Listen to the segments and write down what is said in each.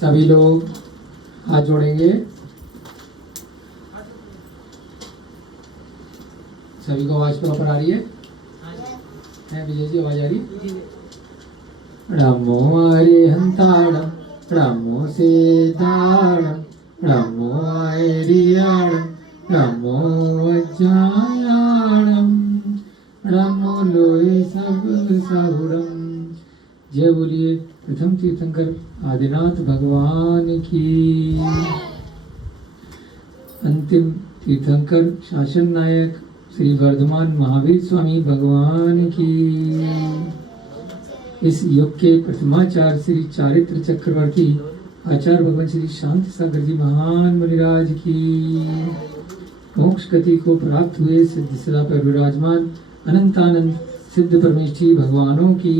सभी लोग हाथ जोड़ेंगे। सभी को आवाज प्रॉपर आ रही है? विजय जी आवाज आ रही है? नमो अरिहंताणं नमो सीताणं नमो ऐरियाणं नमो वज्रायाणं नमो लोई सब साहुरम। जय बोलिए प्रथम तीर्थंकर आदिनाथ भगवान की। अंतिम तीर्थंकर शासन नायक श्री वर्धमान महावीर स्वामी भगवान की। इस युग के प्रथमाचार्य श्री चारित्र चक्रवर्ती आचार्य भगवान श्री शांति सागर जी महान मुनिराज की। मोक्ष गति को प्राप्त हुए सिद्ध सदा पर विराजमान अनंतानंद सिद्ध परमेश्वरी भगवानों की।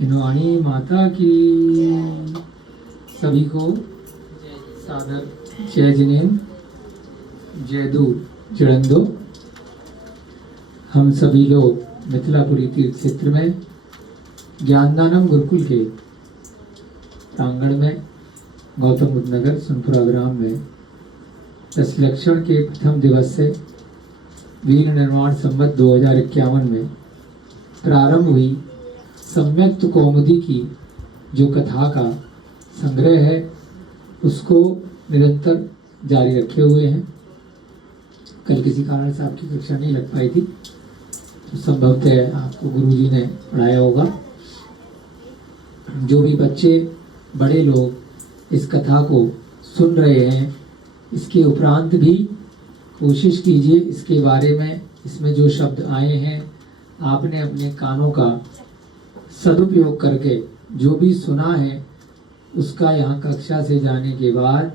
हिनवाणी माता की। सभी को सादर जय जिनेन्द्र जय दूर जड़ंदो। हम सभी लोग मिथिलापुरी तीर्थ क्षेत्र में ज्ञानदानम गुरुकुल के प्रांगण में गौतम बुद्ध नगर सोनपुरा ग्राम में दशलक्षण के प्रथम दिवस से वीर निर्माण संवत 2051 में प्रारंभ हुई सम्यक्त कौमुदी की जो कथा का संग्रह है उसको निरंतर जारी रखे हुए हैं। कल किसी कारण से आपकी कक्षा नहीं लग पाई थी तो संभवतः आपको गुरुजी ने पढ़ाया होगा। जो भी बच्चे बड़े लोग इस कथा को सुन रहे हैं इसके उपरांत भी कोशिश कीजिए इसके बारे में, इसमें जो शब्द आए हैं आपने अपने कानों का सदुपयोग करके जो भी सुना है उसका यहाँ कक्षा से जाने के बाद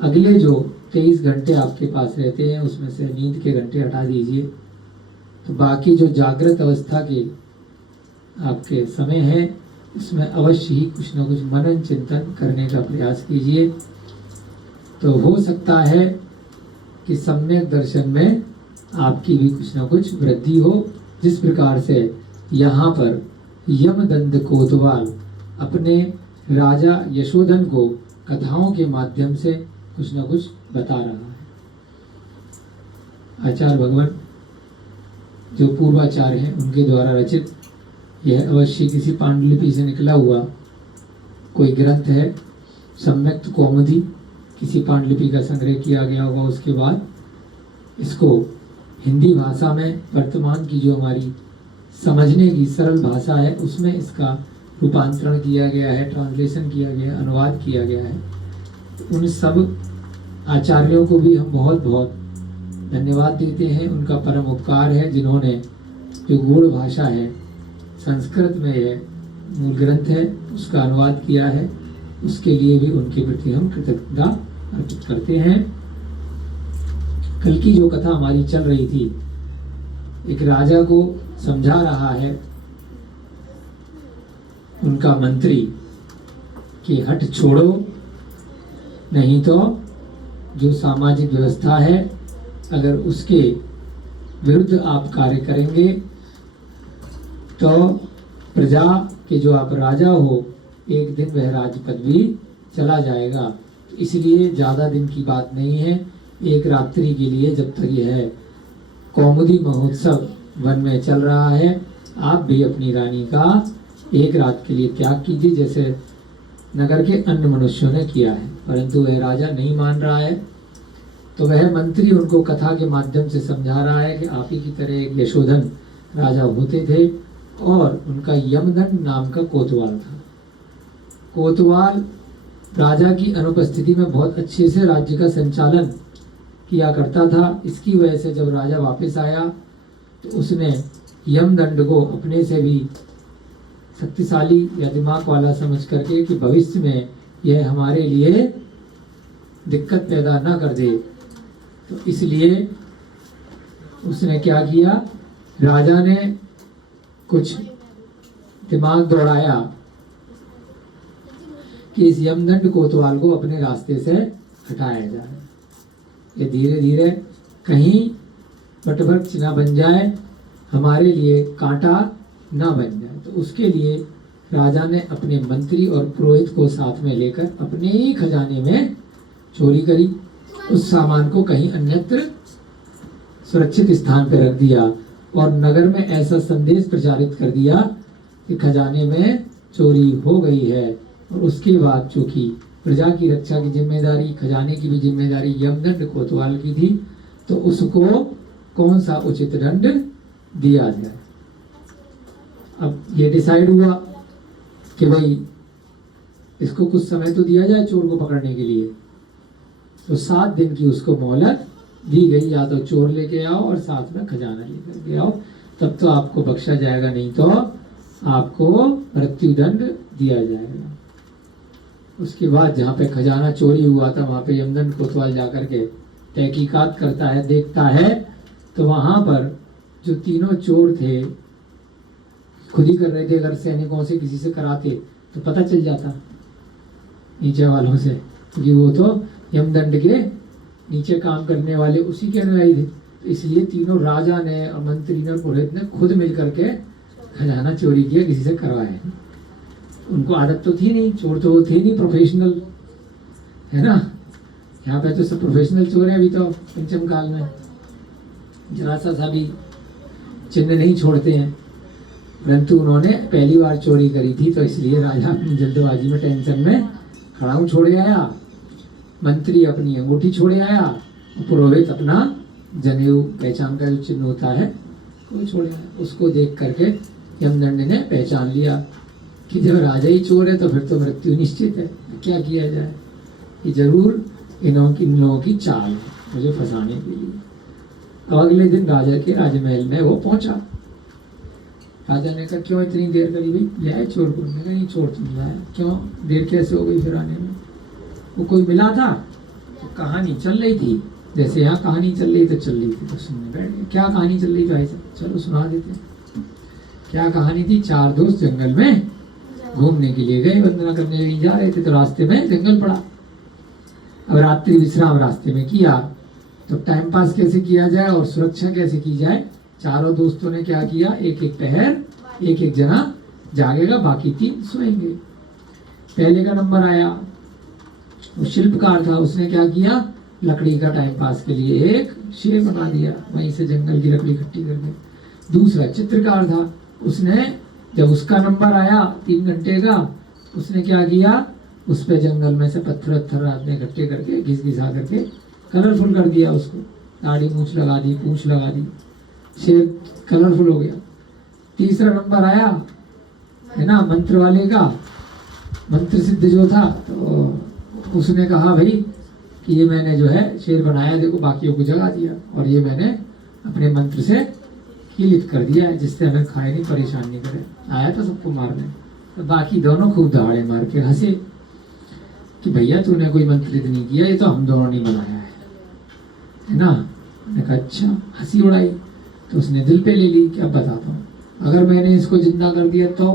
अगले जो 23 घंटे आपके पास रहते हैं उसमें से नींद के घंटे हटा दीजिए। तो बाकी जो जागृत अवस्था के आपके समय है उसमें अवश्य ही कुछ न कुछ मनन चिंतन करने का प्रयास कीजिए। तो हो सकता है कि सम्यक दर्शन में आपकी भी कुछ न कुछ वृद्धि हो। जिस प्रकार से यहाँ पर यमदंड कोतवाल अपने राजा यशोधन को कथाओं के माध्यम से कुछ न कुछ बता रहा है। आचार्य भगवान जो पूर्वाचार्य हैं उनके द्वारा रचित यह अवश्य किसी पांडुलिपि से निकला हुआ कोई ग्रंथ है। सम्यक्त कौमुदी किसी पांडुलिपि का संग्रह किया गया होगा। उसके बाद इसको हिंदी भाषा में वर्तमान की जो हमारी समझने की सरल भाषा है उसमें इसका रूपांतरण किया गया है, ट्रांसलेशन किया गया, अनुवाद किया गया है। तो उन सब आचार्यों को भी हम बहुत बहुत धन्यवाद देते हैं। उनका परम उपकार है जिन्होंने जो गूढ़ भाषा है संस्कृत में यह मूल ग्रंथ है उसका अनुवाद किया है। उसके लिए भी उनके प्रति हम कृतज्ञता अर्पित करते हैं। कल की जो कथा हमारी चल रही थी, एक राजा को समझा रहा है उनका मंत्री कि हट छोड़ो, नहीं तो जो सामाजिक व्यवस्था है अगर उसके विरुद्ध आप कार्य करेंगे तो प्रजा के जो आप राजा हो एक दिन वह राज्य पद भी चला जाएगा। इसलिए ज़्यादा दिन की बात नहीं है, एक रात्रि के लिए जब तक यह कौमुदी महोत्सव वन में चल रहा है आप भी अपनी रानी का एक रात के लिए त्याग कीजिए जैसे नगर के अन्य मनुष्यों ने किया है। परंतु वह राजा नहीं मान रहा है तो वह मंत्री उनको कथा के माध्यम से समझा रहा है कि आप ही की तरह एक यशोधन राजा होते थे और उनका यमदंड नाम का कोतवाल था। कोतवाल राजा की अनुपस्थिति में बहुत अच्छे से राज्य का संचालन किया करता था। इसकी वजह से जब राजा वापस आया तो उसने यमदंड को अपने से भी शक्तिशाली या दिमाग वाला समझ करके कि भविष्य में यह हमारे लिए दिक्कत पैदा ना कर दे, तो इसलिए उसने क्या किया, राजा ने कुछ दिमाग दौड़ाया कि इस यमदंड कोतवाल को अपने रास्ते से हटाया जाए। ये धीरे धीरे कहीं वटवृक्ष ना बन जाए, हमारे लिए कांटा ना बन जाए। तो उसके लिए राजा ने अपने मंत्री और पुरोहित को साथ में लेकर अपने ही खजाने में चोरी करी। उस सामान को कहीं अन्यत्र सुरक्षित स्थान पर रख दिया और नगर में ऐसा संदेश प्रचारित कर दिया कि खजाने में चोरी हो गई है। और उसके बाद चूंकि प्रजा की रक्षा की जिम्मेदारी, खजाने की भी जिम्मेदारी यमदंड कोतवाल की थी, तो उसको कौन सा उचित दंड दिया जाए। अब ये डिसाइड हुआ कि भाई इसको कुछ समय तो दिया जाए चोर को पकड़ने के लिए। तो 7 दिन की उसको मोहलत दी गई, या तो चोर लेके आओ और साथ में खजाना लेकर के आओ, तब तो आपको बख्शा जाएगा, नहीं तो आपको मृत्यु दंड दिया जाएगा। उसके बाद जहाँ पे खजाना चोरी हुआ था वहाँ पे यमदंड कोतवाल जाकर के तहकीकात करता है, देखता है तो वहाँ पर जो तीनों चोर थे खुद ही कर रहे थे। अगर सैनिकों से किसी से कराते तो पता चल जाता नीचे वालों से, क्योंकि वो तो यमदंड के नीचे काम करने वाले उसी के अनुयायी थे। तो इसलिए तीनों राजा ने और मंत्री ने और पुरोहित ने खुद मिल करके खजाना चोरी किया, किसी से करवाया। उनको आदत तो थी नहीं, चोर तो वो थे नहीं प्रोफेशनल, है ना। यहाँ पे तो सब प्रोफेशनल चोर है अभी तो पंचम काल में, जरा सा भी चिन्ह नहीं छोड़ते हैं। परंतु उन्होंने पहली बार चोरी करी थी, तो इसलिए राजा अपनी जल्दबाजी में टेंशन में खड़ाऊ छोड़े आया, मंत्री अपनी अंगूठी छोड़े आया, पुरोहित अपना जनेऊ पहचान का जो चिन्ह होता है वो छोड़े आया। उसको देख करके यमदंड ने पहचान लिया कि जब राजा ही चोर है तो फिर तो मृत्यु निश्चित है, क्या किया जाए। कि जरूर इन लोगों की चाल है मुझे फंसाने के लिए। अब अगले दिन राजा के राजमहल में वो पहुंचा। राजा ने कहा क्यों इतनी देर करी भाई, ले आए चोर को। मैंने कहा नहीं चोर तो मिला है, क्यों देर कैसे हो गई फिर आने में। वो कोई मिला था, तो कहानी चल रही थी, जैसे यहाँ कहानी चल रही तो चल रही थी, तो सुनने बैठ गए। क्या कहानी चल रही भाई साहब, चलो सुना देते। क्या कहानी थी, 4 दोस्त जंगल में घूमने के लिए गए, वंदना करने नहीं जा रहे थे, तो रास्ते में जंगल पड़ा। अब रात्रि विश्राम रास्ते में किया, तो टाइम पास कैसे किया जाए और सुरक्षा कैसे की जाए। चारों दोस्तों ने क्या किया, एक एक पहर एक एक जना जागेगा, बाकी 3 सोएंगे। पहले का नंबर आया, वो शिल्पकार था, उसने क्या किया, लकड़ी का टाइम पास के लिए एक शेर बना दिया, वहीं से जंगल की लकड़ी इकट्ठी करके। दूसरा चित्रकार था, उसने जब उसका नंबर आया 3 घंटे का, उसने क्या किया, उस पे जंगल में से पत्थर रात में इकट्ठे करके घिस घिसा करके कलरफुल कर दिया उसको। दाढ़ी मूछ लगा दी, पूंछ लगा दी, शेर कलरफुल हो गया। तीसरा नंबर आया, है ना, मंत्र वाले का, मंत्र सिद्ध जो था, तो उसने कहा भाई कि ये मैंने जो है शेर बनाया, देखो बाकियों को जगा दिया, और ये मैंने अपने मंत्र से कीलित कर दिया है, जिससे हमें खाए नहीं, परेशान नहीं करे। आया था सबको मारने, तो बाकी दोनों खूब दहाड़े मार के हंसे कि भैया तूने कोई मंत्रित नहीं किया, ये तो हम दोनों ने बनाया है ना। मैंने कहा अच्छा, हंसी उड़ाई। तो उसने दिल पे ले ली कि अब बताता हूँ, अगर मैंने इसको जिंदा कर दिया तो,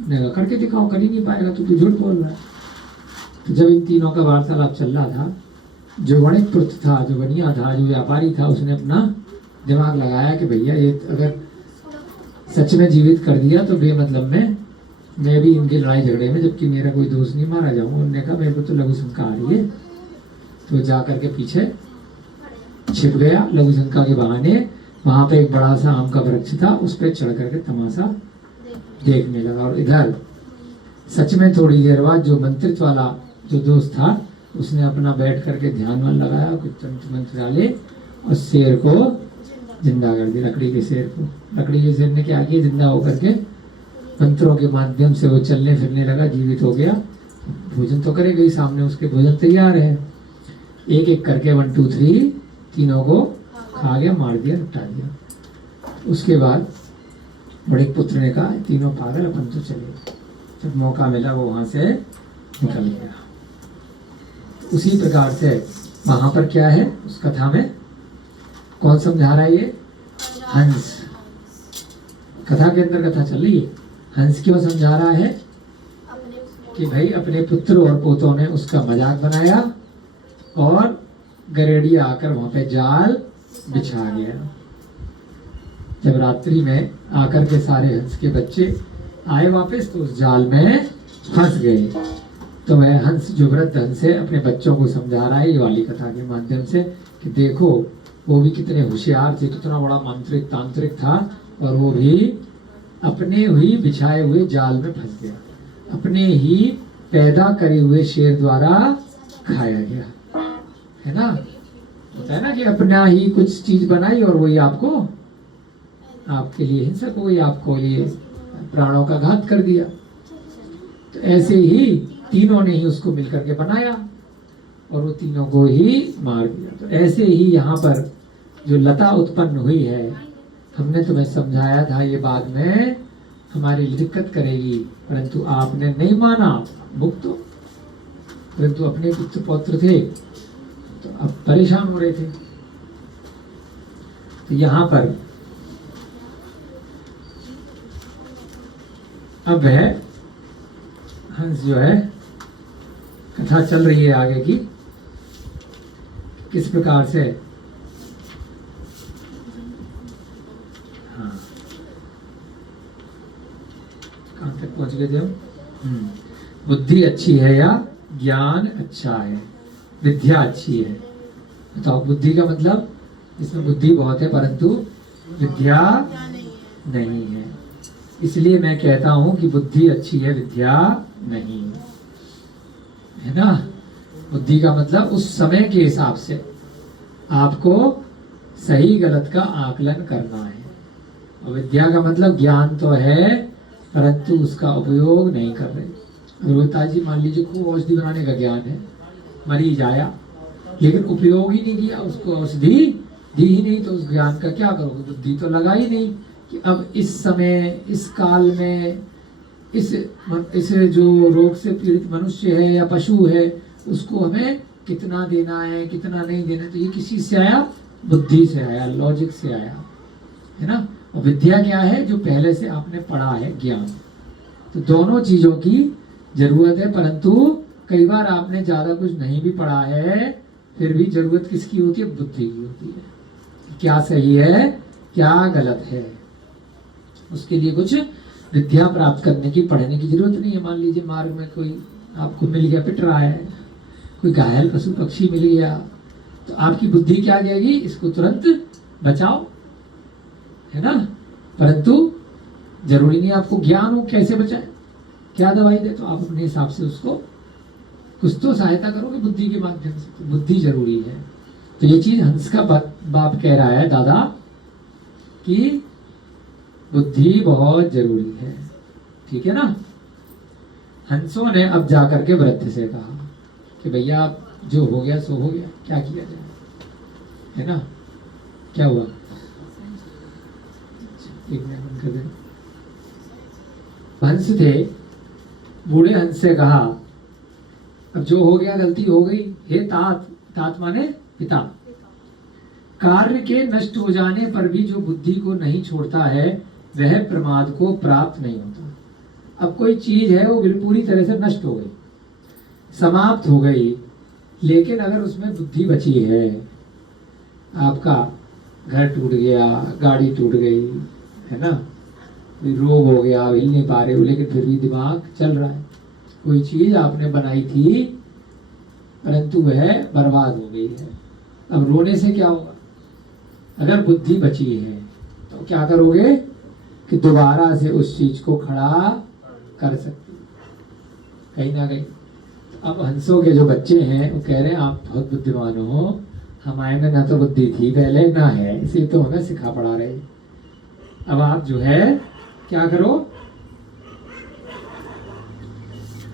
मैंने कहा करके दिखाओ, कर ही नहीं पाएगा, तू तो झूठ बोल रहा है। तो जब इन तीनों का वार्तालाप चल रहा था, जो वणिकपुत्र था, जो बनिया था, जो व्यापारी था, उसने अपना दिमाग लगाया कि भैया ये अगर सच में जीवित कर दिया तो बेमतलब में मैं भी इनके लड़ाई झगड़े में, जबकि मेरा कोई दोस्त नहीं, मारा जाऊंगा। उन्होंने कहा मेरे को तो लघु शंका आ रही है। तो जा करके पीछे छिप गया लघु शंका के बहाने। वहां पे एक बड़ा सा आम का वृक्ष था, उस पर चढ़ करके तमाशा देखने लगा। और इधर सच में थोड़ी देर बाद जो मंत्रित वाला जो दोस्त था, उसने अपना बैठ करके ध्यान वान लगाया, कुछ तंत्र मंत्र डाले और शेर को जिंदा कर दिया, लकड़ी के शेर को। लकड़ी के शेर ने क्या किया, जिंदा होकर के मंत्रों के माध्यम से वो चलने फिरने लगा, जीवित हो गया। भोजन तो करेगा ही, सामने उसके भोजन तैयार है। एक एक करके 1 2 3 तीनों को खा गया, मार दिया, निपटा दिया। उसके बाद बड़े पुत्र ने कहा तीनों पागल, अपन तो चले। जब मौका मिला वो वहां से निकल गया। उसी प्रकार से वहां पर क्या है, उस कथा में कौन समझा रहा है, ये हंस। कथा के अंदर कथा चल रही है, हंस क्यों समझा रहा है कि भाई अपने पुत्र और पोतों ने उसका मजाक बनाया और गरेड़िया आकर वहां पे जाल बिछा गया। जब रात्रि में आकर के सारे हंस के बच्चे आए वापस तो उस जाल में फंस गए। तो वह हंस जो वृद्ध हंस है अपने बच्चों को समझा रहा है ये वाली कथा के माध्यम से कि देखो वो भी कितने होशियार थे, कितना बड़ा मांत्रिक तांत्रिक था, और वो भी अपने ही बिछाए हुए जाल में फंस गया, अपने ही पैदा करे हुए शेर द्वारा खाया गया। है ना, होता है ना कि अपना ही कुछ चीज बनाई और वही आपको, आपके लिए हिंसक हुई, आपको लिए प्राणों का घात कर दिया। तो ऐसे ही तीनों ने ही उसको मिलकर के बनाया और वो तीनों को ही मार दिया। तो ऐसे ही यहाँ पर जो लता उत्पन्न हुई है, हमने तुम्हें समझाया था ये बाद में हमारे लिए दिक्कत करेगी, परंतु आपने नहीं माना, मुक्त हो। परंतु अपने पुत्र पौत्र थे तो अब परेशान हो रहे थे। तो यहाँ पर अब है हंस जो है, कथा चल रही है आगे की, किस प्रकार से। हाँ, कहां तक पहुंच गए थे हम? बुद्धि अच्छी है या ज्ञान अच्छा है, विद्या अच्छी है? बताओ, बुद्धि का मतलब, इसमें बुद्धि बहुत है परंतु विद्या नहीं है। इसलिए मैं कहता हूं कि बुद्धि अच्छी है, विद्या नहीं है ना। बुद्धि का मतलब उस समय के हिसाब से आपको सही गलत का आकलन करना है, और विद्या का मतलब ज्ञान तो है परंतु उसका उपयोग नहीं कर रहे। गुरुता जी मान लीजिए खूब औषधि बनाने का ज्ञान है, मरीज आया लेकिन उपयोग ही नहीं किया, उसको औषधि दी ही नहीं, तो उस ज्ञान का क्या करोगे? बुद्धि तो लगा ही नहीं कि अब इस समय इस काल में इस जो रोग से पीड़ित मनुष्य है या पशु है उसको हमें कितना देना है, कितना नहीं देना। तो ये किसी से आया? बुद्धि से आया, लॉजिक से आया, है ना। और विद्या क्या है? जो पहले से आपने पढ़ा है, ज्ञान। तो दोनों चीजों की जरूरत है, परंतु कई बार आपने ज्यादा कुछ नहीं भी पढ़ा है, फिर भी जरूरत किसकी होती है? बुद्धि की होती है। क्या सही है, क्या गलत है, उसके लिए कुछ विद्या प्राप्त करने की, पढ़ने की जरूरत नहीं है। मान लीजिए मार्ग में कोई आपको मिल गया, पिट रहा है, कोई घायल पशु पक्षी मिल गया, तो आपकी बुद्धि क्या कहेगी? इसको तुरंत बचाओ, है ना। परंतु जरूरी नहीं आपको ज्ञान हो कैसे बचाए, क्या दवाई दे, तो आप अपने हिसाब से उसको कुछ तो सहायता करोगे बुद्धि के माध्यम से। तो बुद्धि जरूरी है। तो ये चीज हंस का बाप कह रहा है, दादा, कि बुद्धि बहुत जरूरी है, ठीक है ना। हंसों ने अब जाकर के वृद्ध से कहा कि भैया जो हो गया सो हो गया, क्या किया जाए, है ना। क्या हुआ? एक मिनट बंद कर दे। हंस थे, बूढ़े हंस से कहा अब जो हो गया गलती हो गई, हे तात, तात माने पिता, कार्य के नष्ट हो जाने पर भी जो बुद्धि को नहीं छोड़ता है वह प्रमाद को प्राप्त नहीं होता। अब कोई चीज है वो पूरी तरह से नष्ट हो गई, समाप्त हो गई, लेकिन अगर उसमें बुद्धि बची है, आपका घर टूट गया, गाड़ी टूट गई, है ना, रोग हो गया, हिल नहीं पा रहे हो, लेकिन फिर भी दिमाग चल रहा है। कोई चीज आपने बनाई थी परंतु वह बर्बाद हो गई है, अब रोने से क्या होगा? अगर बुद्धि बची है तो क्या करोगे कि दोबारा से उस चीज को खड़ा कर सकते कहीं ना कहीं। अब हंसों के जो बच्चे हैं वो कह रहे हैं आप बहुत बुद्धिमान हो, हमारे में ना तो बुद्धि थी पहले ना है, इसलिए तो हमें सिखा पढ़ा रहे। अब आप जो है क्या करो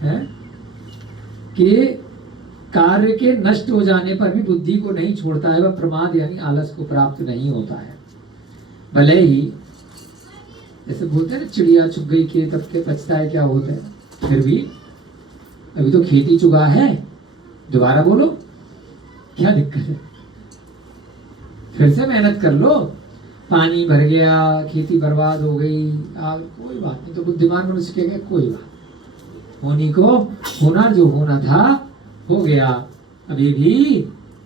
है कि कार्य के नष्ट हो जाने पर भी बुद्धि को नहीं छोड़ता है, वह प्रमाद यानी आलस को प्राप्त नहीं होता है। भले ही ऐसे बोलते हैं ना, चिड़िया चुग गई खेत अब के पछताए क्या होता है, फिर भी अभी तो खेती चुगा है, दोबारा बोलो क्या दिक्कत है, फिर से मेहनत कर लो। पानी भर गया, खेती बर्बाद हो गई, कोई बात नहीं। तो बुद्धिमान मनुष्य कहेगा कोई बात, होनी को होना, जो होना था हो गया, अभी भी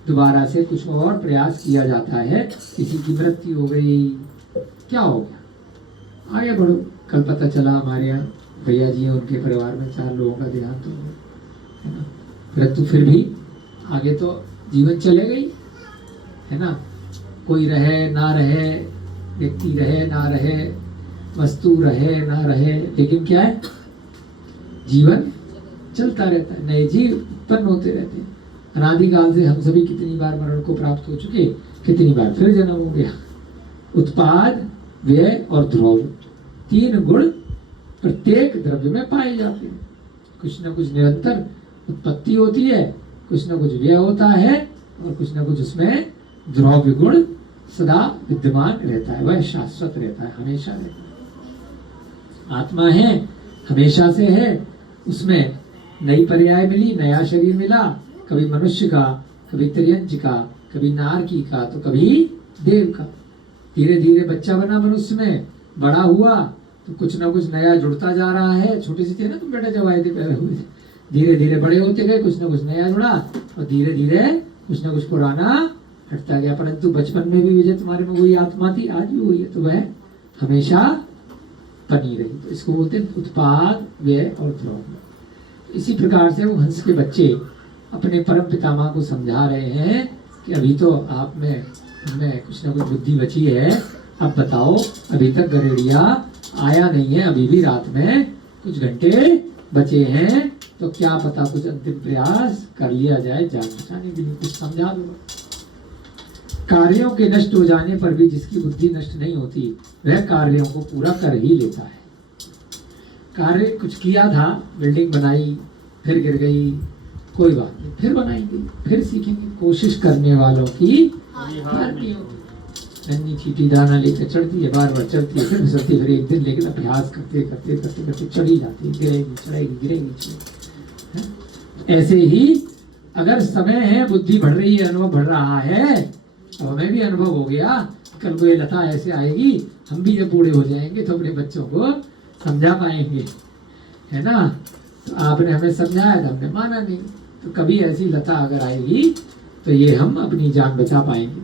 दोबारा से कुछ और प्रयास किया जाता है। किसी की मृत्यु हो गई, क्या हो गया, आगे बढ़ो। कल पता चला हमारे यहाँ भैया जी हैं, उनके परिवार में 4 लोगों का देहांत हो गया, है ना। परंतु फिर भी आगे तो जीवन चलेगा ही, है ना। कोई रहे ना रहे, व्यक्ति रहे ना रहे, वस्तु रहे ना रहे, लेकिन क्या है, जीवन चलता रहता है, नए जीव उत्पन्न होते रहते हैं। अनादिकाल से हम सभी कितनी बार मरण को प्राप्त हो चुके, कितनी बार फिर जन्म हो गया। उत्पाद, व्यय और ध्रुव, 3 गुण प्रत्येक द्रव्य में पाए जाते हैं। कुछ न कुछ निरंतर उत्पत्ति होती है, कुछ न कुछ व्यय होता है, और कुछ न कुछ उसमें द्रव्य गुण सदा विद्यमान रहता है, वह शाश्वत रहता है, हमेशा रहता है। आत्मा है, हमेशा से है, उसमें नई पर्याय मिली, नया शरीर मिला, कभी मनुष्य का, कभी त्रियंज का, कभी नारकी का, तो कभी देव का। धीरे धीरे बच्चा बना मनुष्य में, बड़ा हुआ तो कुछ ना कुछ नया जुड़ता जा रहा है। छोटे से थे ना तुम बेटा जब आए थे, पैदा हुए थे, धीरे धीरे बड़े होते गए, कुछ ना कुछ नया जुड़ा, और धीरे धीरे कुछ ना कुछ पुराना हटता गया। परंतु बचपन में भी विजय तुम्हारे में वही आत्मा थी, आज भी वही है, तो वह हमेशा बनी रही। तो इसको बोलते हैं उत्पाद, व्यय और ध्रुव। इसी प्रकार से वो हंस के बच्चे अपने परम पितामह को समझा रहे हैं कि अभी तो आप में कुछ ना कुछ बुद्धि बची है, अब बताओ, अभी तक गरेड़िया आया नहीं है, अभी भी रात में कुछ घंटे बचे हैं, तो क्या पता कुछ अंतिम प्रयास कर लिया जाए जान बचाने के लिए, कुछ समझा दो। कार्यों के नष्ट हो जाने पर भी जिसकी बुद्धि नष्ट नहीं होती, वह कार्यों को पूरा कर ही लेता है। कार्य कुछ किया था, बिल्डिंग बनाई, फिर गिर गई, कोई बात नहीं, फिर बनाएंगे, फिर सीखेंगे। कोशिश करने वालों की हार नहीं होती। नन्ही चीटी दाना लेकर चढ़ती है, बार बार चढ़ती है, फिर फिसलती, फिर एक दिन लेकिन अभ्यास करते करते करते करते चढ़ी जाती है, गिरेगी चढ़ेगी, गिरेगी चढ़ेगी। ऐसे ही अगर समय है, बुद्धि बढ़ रही है, अनुभव बढ़ रहा है, अब हमें भी अनुभव हो गया, कल को ये लता ऐसे आएगी, हम भी जब बूढ़े हो जाएंगे तो अपने बच्चों को समझा पाएंगे, है ना। तो आपने हमें समझाया था, हमने माना नहीं, तो कभी ऐसी लता अगर आएगी तो ये हम अपनी जान बचा पाएंगे।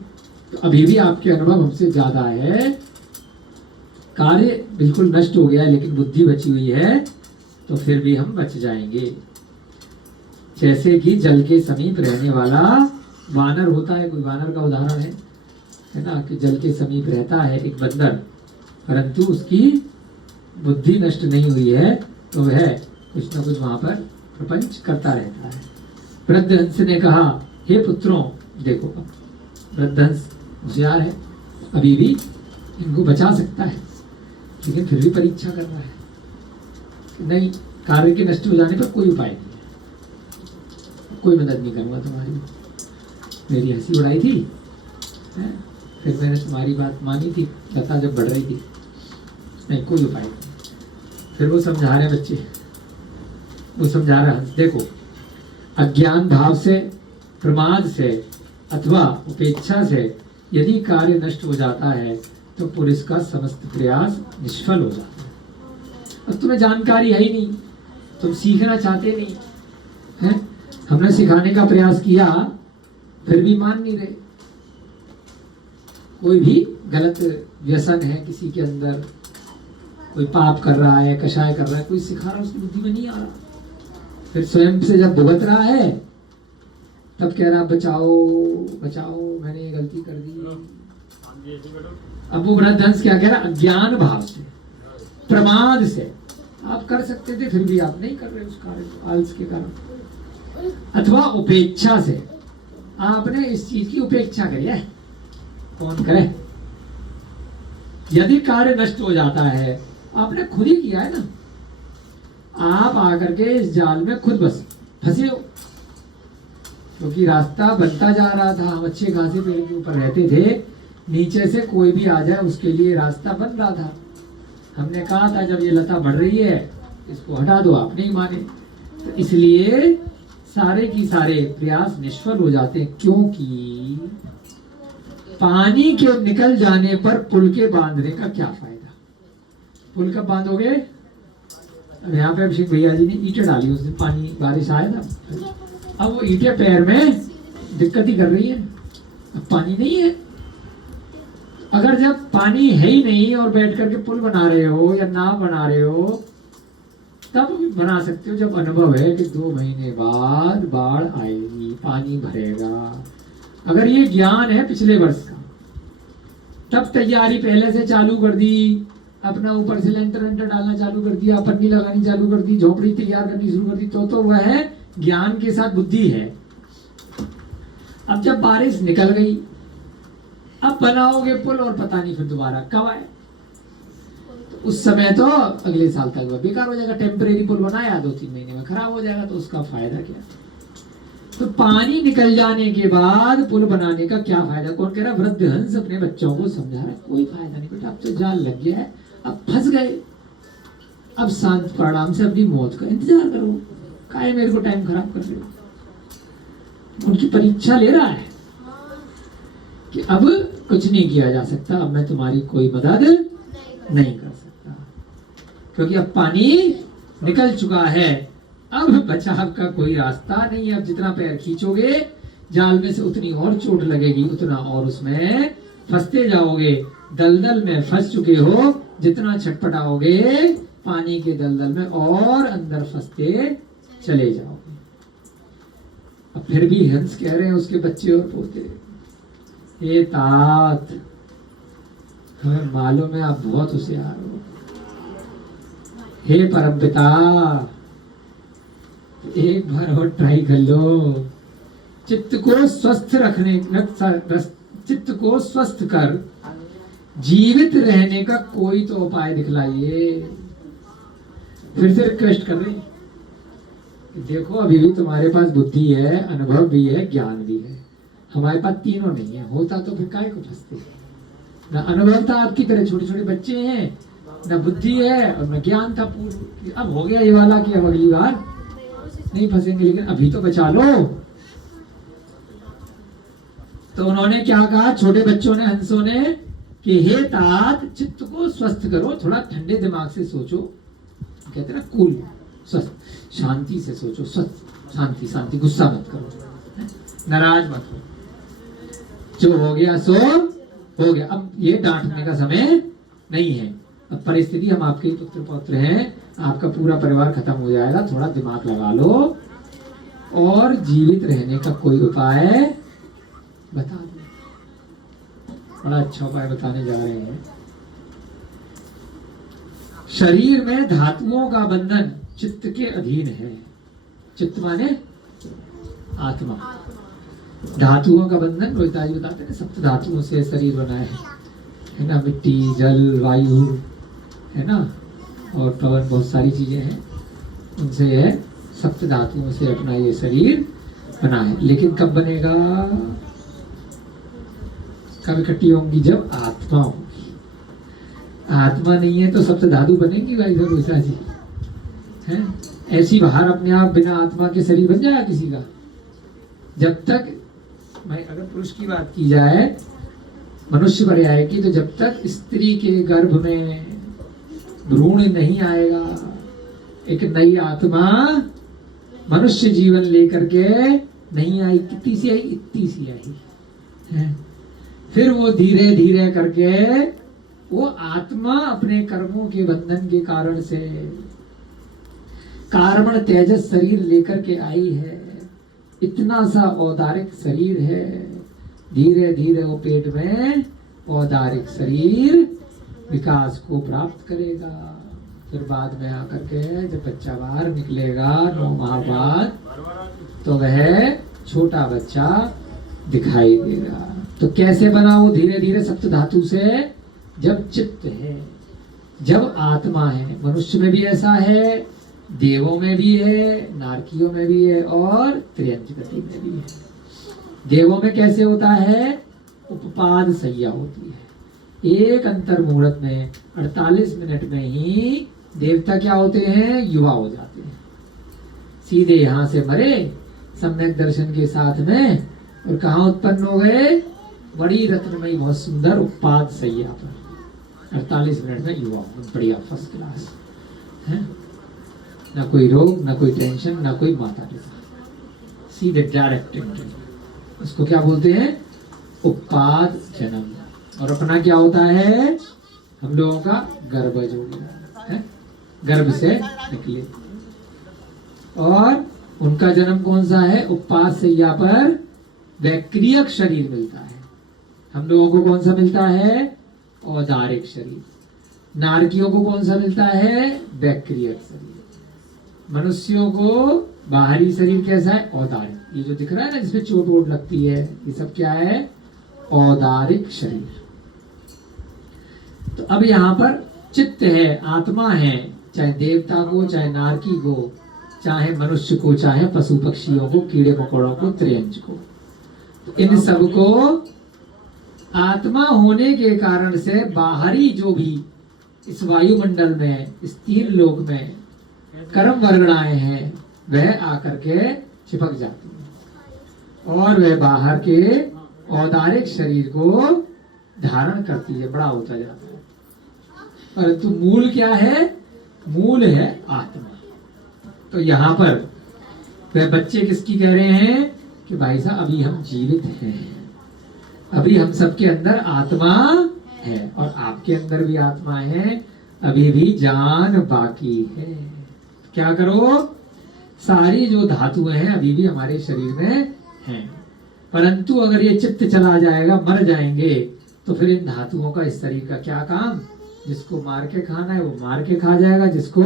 तो अभी भी आपके अनुभव हमसे ज्यादा है, कार्य बिल्कुल नष्ट हो गया है, लेकिन बुद्धि बची हुई है, तो फिर भी हम बच जाएंगे। जैसे कि जल के समीप रहने वाला वानर होता है, कोई वानर का उदाहरण है ना, कि जल के समीप रहता है एक बंदर, परंतु उसकी बुद्धि नष्ट नहीं हुई है, तो वह कुछ न कुछ वहां पर प्रपंच करता रहता है। वृद्धहंस ने कहा, हे पुत्रों, देखो वृद्धहंस होशियार है, अभी भी इनको बचा सकता है, लेकिन फिर भी परीक्षा कर रहा है कि नहीं, कार्य के नष्ट हो जाने पर कोई उपाय नहीं है, कोई मदद नहीं करूंगा तुम्हारी। मेरी हंसी उड़ाई थी, फिर मैंने तुम्हारी बात मानी थी, लता जब बढ़ रही थी, नहीं कोई उपाय नहीं। फिर वो समझा रहे बच्चे, वो समझा रहा हंस, देखो अज्ञान भाव से, प्रमाद से अथवा उपेक्षा से यदि कार्य नष्ट हो जाता है तो पुरुष का समस्त प्रयास निष्फल हो जाता है। अब तुम्हें जानकारी है ही नहीं, तुम सीखना चाहते नहीं है, हमने सिखाने का प्रयास किया, फिर भी मान नहीं रहे। कोई भी गलत व्यसन है किसी के अंदर, कोई पाप कर रहा है, कषाय कर रहा है, कोई सिखा रहा है, उसकी बुद्धि में नहीं आ रहा, फिर स्वयं से जब भुगत रहा है तब कह रहा बचाओ बचाओ, मैंने ये गलती कर दी। अब वो वृद्धहंस क्या कह रहा, अज्ञान भाव से, प्रमाद से आप कर सकते थे, फिर भी आप नहीं कर रहे उस कार्य को, आलस के कारण, अथवा उपेक्षा से, आपने इस चीज की उपेक्षा करी है, कौन करे। यदि कार्य नष्ट हो जाता है, आपने खुद ही किया है ना, आप आकर के इस जाल में खुद बस फंसे हो, क्योंकि रास्ता बनता जा रहा था, हम अच्छे खासे पेड़ के ऊपर रहते थे, नीचे से कोई भी आ जाए उसके लिए रास्ता बन रहा था। हमने कहा था जब ये लता बढ़ रही है इसको हटा दो, आप नहीं माने, तो इसलिए सारे की सारे प्रयास निष्फल हो जाते हैं। क्योंकि पानी के निकल जाने पर पुल के बांधने का क्या फायदा। पुल कब बांधोगे, अब यहाँ पे अभिषेक भैया जी ने ईंटें डाली, उस दिन पानी बारिश आया था, अब वो ईंटें पैर में दिक्कत ही कर रही है, अब पानी नहीं है, अगर जब पानी है ही नहीं और बैठ करके पुल बना रहे हो या नाव बना रहे हो, तब बना सकते हो जब अनुभव है कि 2 महीने बाद बाढ़ आएगी, पानी भरेगा। अगर ये ज्ञान है पिछले वर्ष का, तब तैयारी पहले से चालू कर दी, अपना ऊपर से लेंटर वेंटर डालना चालू कर दिया, पन्नी लगानी चालू कर दी, झोपड़ी तैयार करनी शुरू कर दी, तो वह है ज्ञान के साथ बुद्धि है। अब जब बारिश निकल गई, अब बनाओगे पुल और पता नहीं फिर दोबारा कब आए, तो उस समय तो अगले साल तक वह बेकार हो जाएगा। टेम्परेरी पुल बनाया 2-3 महीने में खराब हो जाएगा, तो उसका फायदा क्या। तो पानी निकल जाने के बाद पुल बनाने का क्या फायदा। कौन कह रहा, वृद्ध हंस अपने बच्चों को समझा रहा है, कोई फायदा नहीं बेटा, अब तो जाल लग गया है, अब फंस गए, अब शांत प्रणाम से अपनी मौत का इंतजार करो, काहे मेरे को टाइम खराब कर रहे हो। उनकी परीक्षा ले रहा है कि अब कुछ नहीं किया जा सकता, अब मैं तुम्हारी कोई मदद नहीं कर सकता, क्योंकि अब पानी निकल चुका है, अब बचाव का कोई रास्ता नहीं है। अब जितना पैर खींचोगे जाल में से उतनी और चोट लगेगी, उतना और उसमें फंसते जाओगे। दलदल में फंस चुके हो, जितना छटपटाओगे पानी के दलदल में और अंदर फंसते चले जाओगे। अब फिर भी हंस कह रहे हैं उसके बच्चे और पोते, हे तात, हमें मालूम है आप बहुत होशियार हो, हे परमपिता, एक बार और ट्राई कर लो, चित्त को स्वस्थ चित्त को स्वस्थ कर जीवित रहने का कोई तो उपाय दिखलाइए। फिर से रिक्वेस्ट कर रहे, देखो अभी भी तुम्हारे पास बुद्धि है, अनुभव भी है, ज्ञान भी है, हमारे पास तीनों नहीं है। होता तो फिर काहे को फंसते, ना अनुभव था आपकी तरह, छोटे छोटे बच्चे हैं, ना बुद्धि है और न ज्ञान था। अब हो गया ये वाला कि अब अगली बार नहीं फंसेंगे, लेकिन अभी तो बचा लो। तो उन्होंने क्या कहा, छोटे बच्चों ने, हंसों ने, कि हे तात, चित्त को स्वस्थ करो, थोड़ा ठंडे दिमाग से सोचो, कहते ना कूल, स्वस्थ, शांति से सोचो, स्वस्थ, शांति शांति, गुस्सा मत करो, नाराज मत हो, जो हो गया सो हो गया, अब ये डांटने का समय नहीं है। अब परिस्थिति, हम आपके ही पुत्र पौत्र हैं, आपका पूरा परिवार खत्म हो जाएगा, थोड़ा दिमाग लगा लो और जीवित रहने का कोई उपाय बता दो। बड़ा अच्छा उपाय बताने जा रहे हैं। शरीर में धातुओं का बंधन चित्त के अधीन है। चित्त माने आत्मा, धातुओं का बंधन रोहिता जी बताते हैं, सप्त धातुओं से शरीर बना है ना, मिट्टी, जल, वायु, है ना, और पवन, बहुत सारी चीजें हैं, उनसे है, सप्त धातुओं से अपना ये शरीर बना है। लेकिन कब बनेगा, कब इकट्ठी होंगी, जब आत्मा होगी। आत्मा नहीं है तो सप्त धातु बनेंगी भाई रोहिता जी, है ऐसी बाहर अपने आप बिना आत्मा के शरीर बन जाएगा किसी का। जब तक, मैं अगर पुरुष की बात की जाए, मनुष्य पर्याय की, तो जब तक स्त्री के गर्भ में भ्रूण नहीं आएगा, एक नई आत्मा मनुष्य जीवन लेकर के नहीं आई, कितनी सी आई, इतनी सी आई है। फिर वो धीरे धीरे करके वो आत्मा अपने कर्मों के बंधन के कारण से कार्बन तेजस शरीर लेकर के आई है। इतना सा औदारिक शरीर है, धीरे धीरे वो पेट में औदारिक शरीर विकास को प्राप्त करेगा। फिर बाद में आकर के जब बच्चा बाहर निकलेगा 9 माह बाद, तो वह छोटा बच्चा दिखाई देगा। तो कैसे बना वो, धीरे धीरे सप्त धातु से। जब चित्त है, जब आत्मा है, मनुष्य में भी ऐसा है, देवों में भी है, नारकियों में भी है और त्रियंच गति में भी है। देवों में कैसे होता है, उपपाद सैया होती है, एक अंतर मुहूर्त में 48 मिनट में ही देवता क्या होते हैं, युवा हो जाते हैं। सीधे यहाँ से मरे सम्यक दर्शन के साथ में, और कहाँ उत्पन्न हो गए, बड़ी रत्नमयी बहुत सुंदर उपपाद सैया पर 48 मिनट में युवा हो, बढ़िया फर्स्ट क्लास है, ना कोई रोग, ना कोई टेंशन, ना कोई माता पिता, सीधे डायरेक्ट एंट्री। उसको क्या बोलते हैं, उपपाद जन्म, और अपना क्या होता है? हम लोगों का गर्भज हो गया है, गर्भ से निकले। और उनका जन्म कौन सा है? उपवास सैया पर वैक्रियक शरीर मिलता है। हम लोगों को कौन सा मिलता है? औदारिक शरीर। नारकियों को कौन सा मिलता है? वैक्रियक शरीर। मनुष्यों को बाहरी शरीर कैसा है? औदारिक। ये जो दिख रहा है ना जिसपे चोट वोट लगती है, ये सब क्या है? औदारिक शरीर। तो अब यहाँ पर चित्त है, आत्मा है, चाहे देवता को, चाहे नारकी को, चाहे मनुष्य को, चाहे पशु पक्षियों को, कीड़े मकोड़ों को, त्रियंज को, तो इन सब को आत्मा होने के कारण से बाहरी जो भी इस वायुमंडल में, इस तीन लोक में कर्म वर्गणाएं हैं, वह आकर के चिपक जाती है और वह बाहर के औदारिक शरीर को धारण करती है, बड़ा होता जाता है। परंतु मूल क्या है? मूल है आत्मा। तो यहाँ पर वह बच्चे किसकी कह रहे हैं कि भाई साहब अभी हम जीवित हैं, अभी हम सबके अंदर आत्मा है और आपके अंदर भी आत्मा है, अभी भी जान बाकी है। क्या करो? सारी जो धातुएं हैं अभी भी हमारे शरीर में हैं, परंतु अगर ये चित्त चला जाएगा, मर जाएंगे, तो फिर इन धातुओं का इस शरीर का क्या काम? जिसको मार के खाना है वो मार के खा जाएगा, जिसको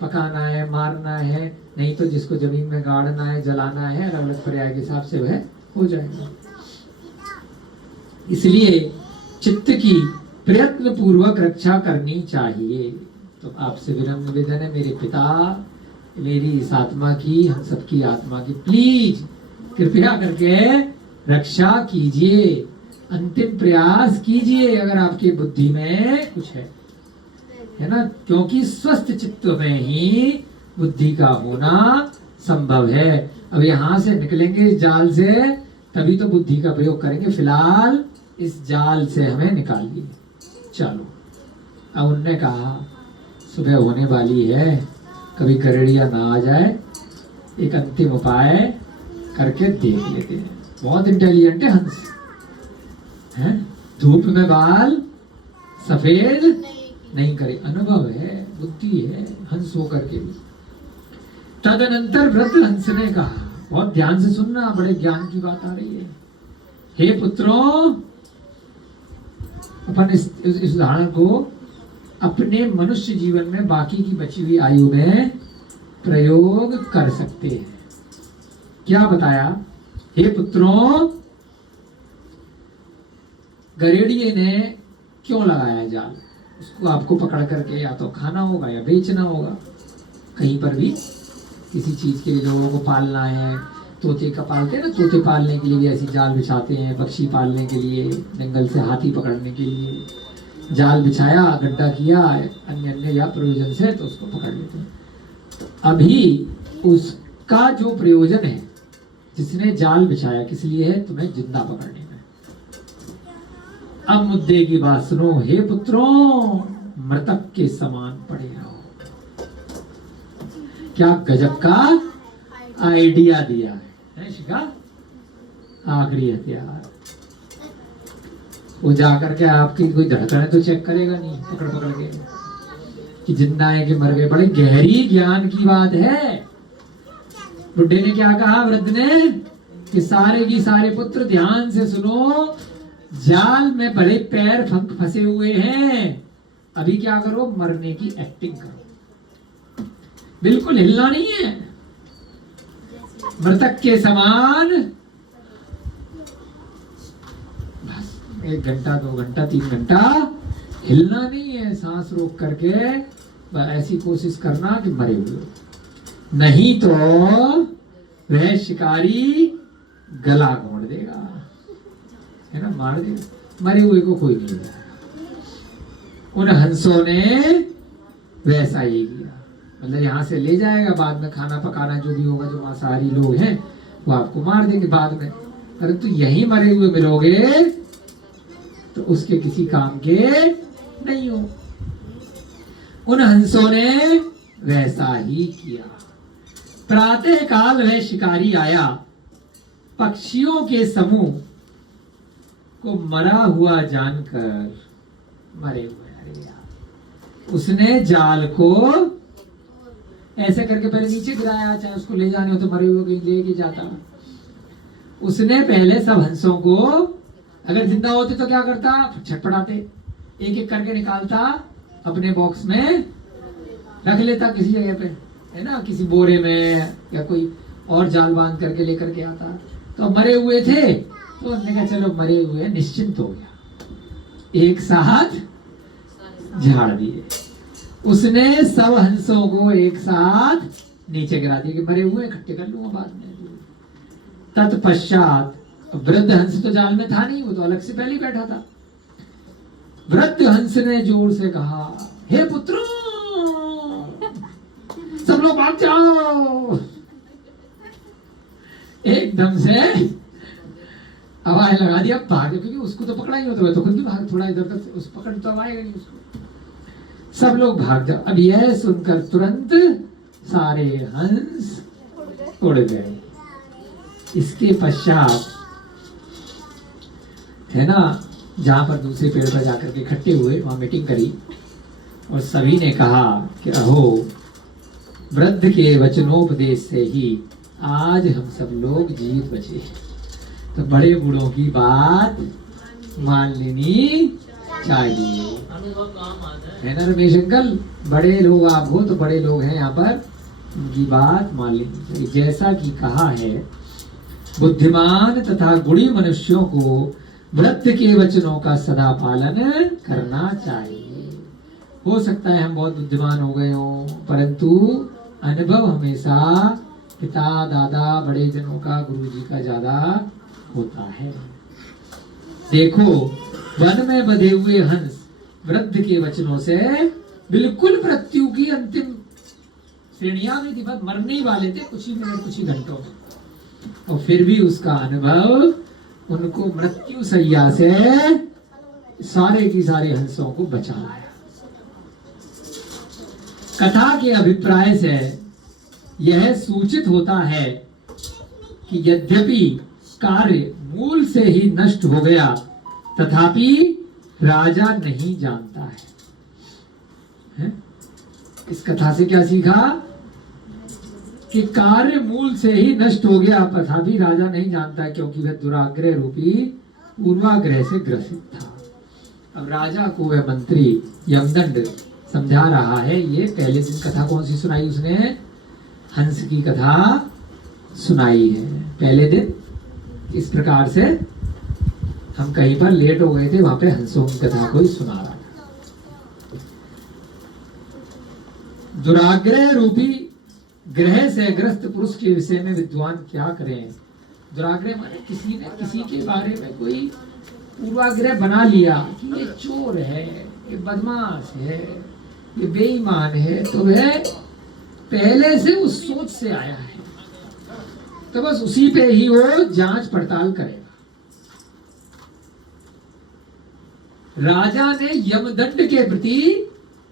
पकाना है, मारना है, नहीं तो जिसको जमीन में गाड़ना है, जलाना है, अलग अलग पर्याय के हिसाब से वह हो जाएगा। इसलिए चित्त की प्रयत्न पूर्वक रक्षा करनी चाहिए। तो आपसे विनम्र निवेदन है मेरे पिता, मेरी इस आत्मा की, हम सबकी आत्मा की प्लीज कृपया करके रक्षा कीजिए, अंतिम प्रयास कीजिए अगर आपकी बुद्धि में कुछ है ना, क्योंकि स्वस्थ चित्त में ही बुद्धि का होना संभव है। अब यहाँ से निकलेंगे इस जाल से, तभी तो बुद्धि का प्रयोग करेंगे। फिलहाल इस जाल से हमें निकालिए। चलो, अब उनने कहा सुबह होने वाली है, कभी गरेड़िया ना आ जाए, एक अंतिम उपाय करके देख लेते हैं। बहुत इंटेलिजेंट है हंस, हैं? धूप में बाल सफेद नहीं करे, अनुभव है, बुद्धि है, हंस होकर के भी। तदनंतर वृद्ध हंस ने कहा, बहुत ध्यान से सुनना, बड़े ज्ञान की बात आ रही है। हे पुत्रों, अपन इस उदाहरण को अपने मनुष्य जीवन में बाकी की बची हुई आयु में प्रयोग कर सकते हैं। क्या बताया? हे पुत्रों, गरेड़िए ने क्यों लगाया जाल? उसको आपको पकड़ करके या तो खाना होगा या बेचना होगा। कहीं पर भी किसी चीज के लिए लोगों को पालना है, तोते का पालते हैं ना, तोते पालने के लिए भी ऐसी जाल बिछाते हैं, पक्षी पालने के लिए, जंगल से हाथी पकड़ने के लिए जाल बिछाया, गड्ढा किया अन्य अन्य या प्रयोजन से, तो उसको पकड़ लेते हैं। तो अभी उसका जो प्रयोजन है, जिसने जाल बिछाया किस लिए है? तुम्हें जिंदा पकड़ने में। अब मुद्दे की बात सुनो, हे पुत्रों, मृतक के समान पड़े रहो। क्या गजब का आइडिया दिया है शिखा। आखिरी हथियार, वो जाकर के आपकी कोई धड़कन तो चेक करेगा नहीं, पकड़ पकड़ के कि जिंदा है कि मर गए। बड़ी गहरी ज्ञान की बात है। बुड्ढे ने क्या कहा वृद्ध ने कि सारे की सारे पुत्र ध्यान से सुनो, जाल में बड़े पैर फंसे हुए हैं, अभी क्या करो? मरने की एक्टिंग करो, बिल्कुल हिलना नहीं है, मृतक के समान। बस 1 घंटा 2 घंटा 3 घंटा हिलना नहीं है, सांस रोक करके ऐसी कोशिश करना कि मरे हुए, नहीं तो वह शिकारी गला घोंट देगा, है ना, मार देगा। मरे हुए को कोई नहीं जाएगा। उन हंसों ने वैसा ही किया, मतलब यहाँ से ले जाएगा, बाद में खाना पकाना जो भी होगा, जो मांसाहारी लोग हैं वो आपको मार देंगे बाद में। अरे तो यहीं मरे हुए मिलोगे तो उसके किसी काम के नहीं हो। उन हंसों ने वैसा ही किया। प्रातः काल वह शिकारी आया, पक्षियों के समूह को मरा हुआ जानकर, मरे हुए, अरे यार, उसने जाल को ऐसे करके पहले नीचे गिराया, चाहे उसको ले जाने हो तो मरे हुए कहीं लेके जाता। उसने पहले सब हंसों को, अगर जिंदा होते तो क्या करता, छटपटाते, एक एक करके निकालता, अपने बॉक्स में रख लेता किसी जगह पे, है ना, किसी बोरे में या कोई और जाल बांध करके लेकर के आता। तो मरे हुए थे तो उन्होंने कहा चलो मरे हुए निश्चिंत हो गया, एक साथ झाड़ दिए। उसने सब हंसों को एक साथ नीचे गिरा दिया कि मरे हुए इकट्ठे कर लूंगा बाद में। तत्पश्चात वृद्ध हंस तो जाल में था नहीं, वो तो अलग से पहले ही बैठा था। वृद्ध हंस ने जोर से कहा, हे पुत्रों, सब लोग भाग जाओ। एकदम से आवाज लगा दिया, भागे, क्योंकि उसको तो पकड़ा ही होता है, तो खुद भी भाग, थोड़ा इधर तक उस पकड़ तो आएगा नहीं उसको। सब लोग भाग जाओ। अब यह सुनकर तुरंत सारे हंस उड़ गए। इसके पश्चात, है ना, जहां पर दूसरे पेड़ पर जाकर के इकट्ठे हुए, वहां मीटिंग करी और सभी ने कहा कि अहो, वृद्ध के वचनोपदेश से ही आज हम सब लोग जीवित बचे। तो बड़े बूढ़ों की बात मान लेनी चाहिए, है ना रमेश अंकल? बड़े लोग आप हो तो बड़े लोग हैं यहाँ पर, उनकी बात मान लेनी चाहिए। जैसा कि कहा है, बुद्धिमान तथा गुणी मनुष्यों को वृद्ध के वचनों का सदा पालन करना चाहिए। हो सकता है हम बहुत बुद्धिमान हो गए हों, परंतु अनुभव हमेशा पिता, दादा, बड़े जनों का, गुरु जी का ज्यादा होता है। देखो, वन में बंधे हुए हंस वृद्ध के वचनों से बिल्कुल मृत्यु की अंतिम श्रेणियां में थी, मरने वाले थे कुछ ही मिनट, कुछ ही घंटों में, और फिर भी उसका अनुभव उनको मृत्यु सैया से सारे की सारे हंसों को बचा लाया। कथा के अभिप्राय से यह सूचित होता है कि यद्यपि कार्य मूल से ही नष्ट हो गया, तथापि राजा नहीं जानता है? इस कथा से क्या सीखा कि कार्य मूल से ही नष्ट हो गया, तथापि राजा नहीं जानता, क्योंकि वह दुराग्रह रूपी पूर्वाग्रह से ग्रसित था। अब राजा को वह मंत्री यमदंड समझा रहा है। ये पहले दिन कथा कौन सी सुनाई उसने? हंस की कथा सुनाई है पहले दिन। इस प्रकार से हम कहीं पर लेट हो गए थे, वहां पे हंसों की कथा को ही सुना रहा था। दुराग्रह रूपी ग्रह से ग्रस्त पुरुष के विषय में विद्वान क्या करें? दुराग्रह माने किसी ने किसी के बारे में कोई पूर्वाग्रह बना लिया कि ये चोर है, ये बदमाश है, ये बेईमान है, तो वह पहले से उस सोच से आया है, तो बस उसी पे ही वो जांच पड़ताल करेगा। राजा ने यमदंड के प्रति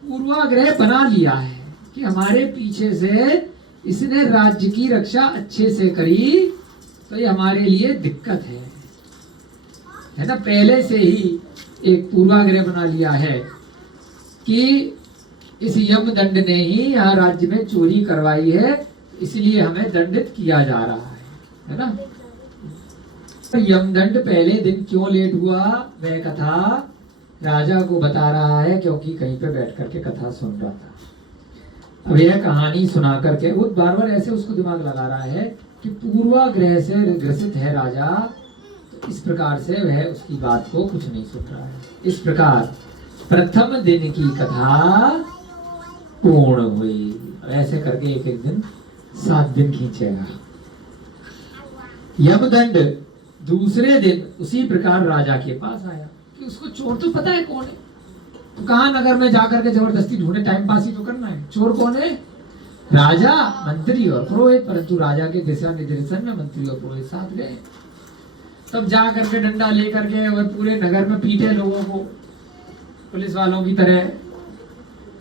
पूर्वाग्रह बना लिया है कि हमारे पीछे से इसने राज्य की रक्षा अच्छे से करी, तो ये हमारे लिए दिक्कत है ना। पहले से ही एक पूर्वाग्रह बना लिया है कि इस यमदंड ने ही यहाँ राज्य में चोरी करवाई है, इसलिए हमें दंडित किया जा रहा है ना। यमदंड पहले दिन क्यों लेट हुआ, वह कथा राजा को बता रहा है, क्योंकि कहीं पे बैठ करके कथा सुन रहा था। अब यह कहानी सुना करके वो बार बार ऐसे उसको दिमाग लगा रहा है कि पूर्वाग्रह से ग्रसित है राजा, तो इस प्रकार से वह उसकी बात को कुछ नहीं सुन रहा है। इस प्रकार प्रथम दिन की कथा पूर्ण हुई। ऐसे करके एक एक दिन 7 दिन खींचेगा। यमदंड दूसरे दिन उसी प्रकार राजा के पास आया कि उसको चोर तो पता है कौन है, तो कहा नगर में जाकर के जबरदस्ती ढूंढे, टाइम पास ही तो करना है। चोर कौन है? राजा, मंत्री और पुरोहित। परंतु राजा के दिशा निर्देशन में मंत्री और पुरोहित साथ गए। तब जा करके डंडा लेकर के वह पूरे नगर में पीटे लोगों को, पुलिस वालों की तरह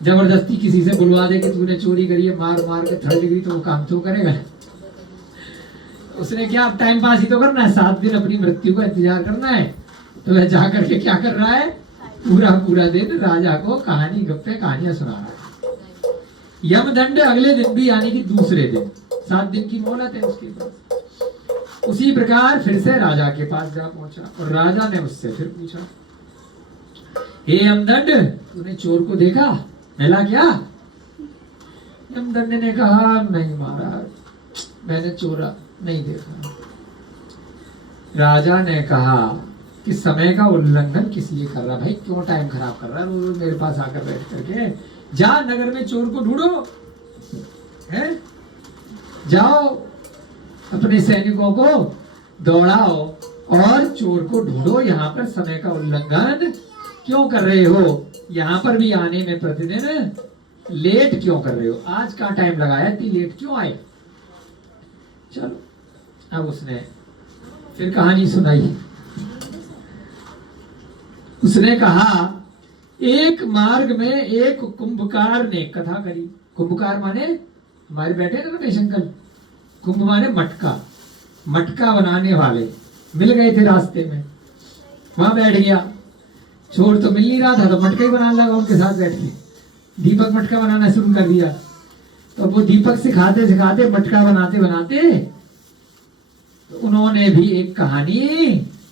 जबरदस्ती किसी से बुलवा दे कि तूने चोरी करी है, मार मार के 3rd डिग्री, तो वो काम तो करेगा। उसने क्या, टाइम पास ही तो करना है, 7 दिन अपनी मृत्यु का इंतजार करना है। तो वह जाकर के क्या कर रहा है, पूरा पूरा दिन राजा को कहानी गप्पे कहानियां सुना रहा है। यमदंड अगले दिन भी यानी कि दूसरे दिन, 7 दिन की मोहलत है उसके पास। उसी प्रकार फिर से राजा के पास जा पहुंचा और राजा ने उससे फिर पूछा, हे यमदंड, तूने चोर को देखा, मिला क्या? यमदंड ने कहा, नहीं महाराज, मैंने चोरा नहीं देखा। राजा ने कहा कि समय का उल्लंघन किस लिए कर रहा भाई, क्यों टाइम खराब कर रहा है रोज मेरे पास आकर बैठ करके? जा नगर में चोर को ढूंढो, है? जाओ अपने सैनिकों को दौड़ाओ और चोर को ढूंढो। यहाँ पर समय का उल्लंघन क्यों कर रहे हो? यहाँ पर भी आने में प्रतिदिन लेट क्यों कर रहे हो? आज का टाइम लगाया, इतनी लेट क्यों आए? चलो, अब उसने फिर कहानी सुनाई। उसने कहा, एक मार्ग में एक कुंभकार ने कथा करी। कुंभकार माने हमारे बैठे ना रमेश अंकल, कुंभ माने मटका, मटका बनाने वाले मिल गए थे रास्ते में, वहां बैठ गया। चोर तो मिल नहीं रहा था तो मटका ही बनाने लगा उनके साथ बैठ के। दीपक मटका बनाना शुरू कर दिया। तो वो दीपक सिखाते सिखाते मटका बनाते बनाते तो उन्होंने भी एक कहानी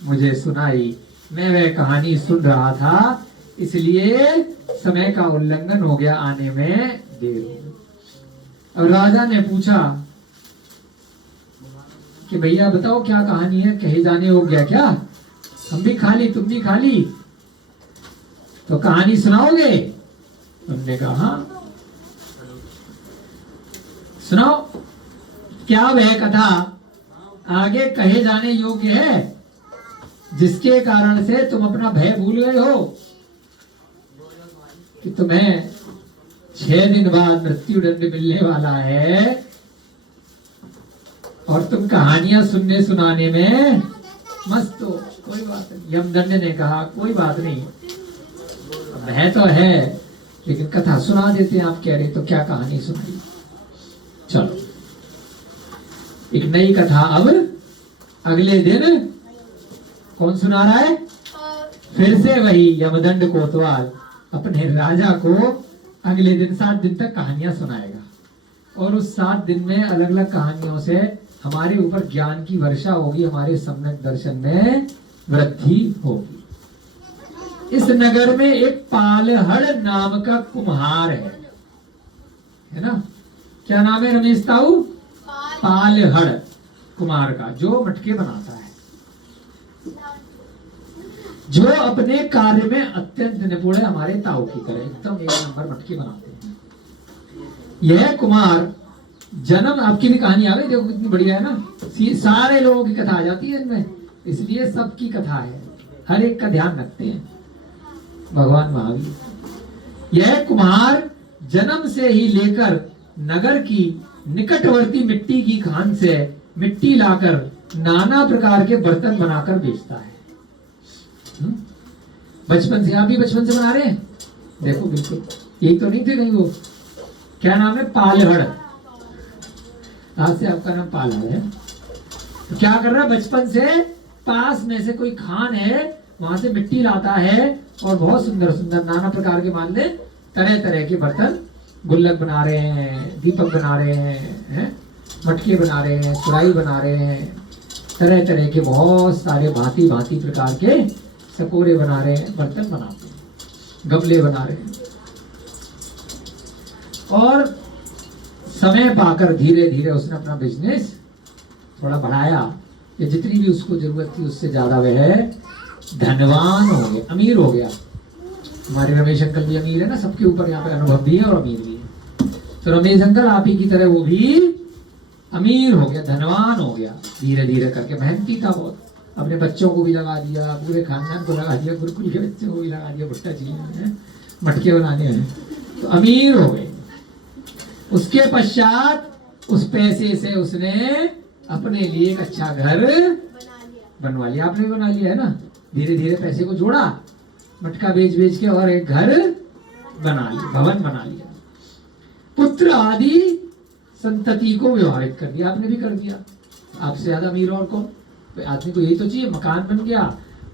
मुझे सुनाई। मैं वह कहानी सुन रहा था, इसलिए समय का उल्लंघन हो गया, आने में देर हो गई। अब राजा ने पूछा कि भैया बताओ क्या कहानी है, कहे जाने हो गया क्या? हम भी खा ली, तुम भी खा ली, तो कहानी सुनाओगे? उन्होंने कहा हाँ सुनाओ। क्या वह कथा आगे कहे जाने योग्य है, जिसके कारण से तुम अपना भय भूल गए हो कि तुम्हें 6 दिन बाद मृत्यु दंड मिलने वाला है और तुम कहानियां सुनने सुनाने में मस्त हो? कोई बात नहीं। यमदंड ने कहा, कोई बात नहीं, भय तो है लेकिन कथा सुना देते हैं, आप कह रहे तो क्या कहानी सुनाई? चलो, एक नई कथा। अब अगले दिन कौन सुना रहा है? फिर से वही यमदंड कोतवाल अपने राजा को अगले दिन 7 दिन तक कहानियां सुनाएगा और उस 7 दिन में अलग अलग कहानियों से हमारे ऊपर ज्ञान की वर्षा होगी, हमारे सम्यक दर्शन में वृद्धि होगी। इस नगर में एक पालहड़ नाम का कुम्हार है ना? क्या नाम है रमेश ताऊ? पालहड़ कुम्हार का, जो मटके बनाता है, जो अपने कार्य में अत्यंत निपुण है, हमारे ताऊ की तरह एकदम 1 नंबर मटके बनाते हैं। यह कुमार जन्म, आपकी भी कहानी आ गई, देखो कितनी बढ़िया है ना, सारे लोगों की कथा आ जाती है इनमें, इसलिए सबकी कथा है, हर एक का ध्यान रखते हैं भगवान महावीर। यह कुम्हार जन्म से ही लेकर नगर की निकटवर्ती मिट्टी की खान से मिट्टी लाकर नाना प्रकार के बर्तन बनाकर बेचता है। बचपन से, आप भी बचपन से बना रहे हैं? देखो बिल्कुल यही तो नहीं थे कहीं वो, क्या नाम है? पालहड़। आज से आपका नाम पालहड़ है। तो क्या कर रहा है? बचपन से पास में से कोई खान है, वहां से मिट्टी लाता है और बहुत सुंदर सुंदर नाना प्रकार के, मान ले तरह तरह के बर्तन, गुल्लक बना रहे हैं, दीपक बना रहे हैं, मटके बना रहे हैं, सुराही बना रहे हैं, तरह तरह के बहुत सारे भांति भांति प्रकार के सकोरे बना रहे हैं, बर्तन बनाते हैं, गमले बना रहे हैं। और समय पाकर धीरे धीरे उसने अपना बिजनेस थोड़ा बढ़ाया, या जितनी भी उसको जरूरत थी उससे ज्यादा वह धनवान हो गया, अमीर हो गया। हमारे रमेश अंकल भी अमीर है ना, सबके ऊपर यहाँ पे अनुभव भी है और अमीर भी है। तो रमेश अंकल आप ही की तरह वो भी अमीर हो गया, धनवान हो गया धीरे धीरे करके। मेहनती था बहुत, अपने बच्चों को भी लगा दिया, पूरे खानदान को लगा दिया, गुरुकुल के बच्चों को भी लगा दिया, भुट्टा चीनी मटके बनाने में, तो अमीर हो गए। उसके पश्चात उस पैसे से उसने अपने लिए एक अच्छा घर बनवा लिया। आपने भी बना लिया है ना, धीरे धीरे पैसे को जोड़ा, मटका बेच बेच के, और एक घर बना लिया, भवन बना लिया। पुत्र आदि संतति को व्यवहारित कर दिया, आपने भी कर दिया। आपसे ज्यादा अमीर और कौन? आदमी को यही तो चाहिए, मकान बन गया,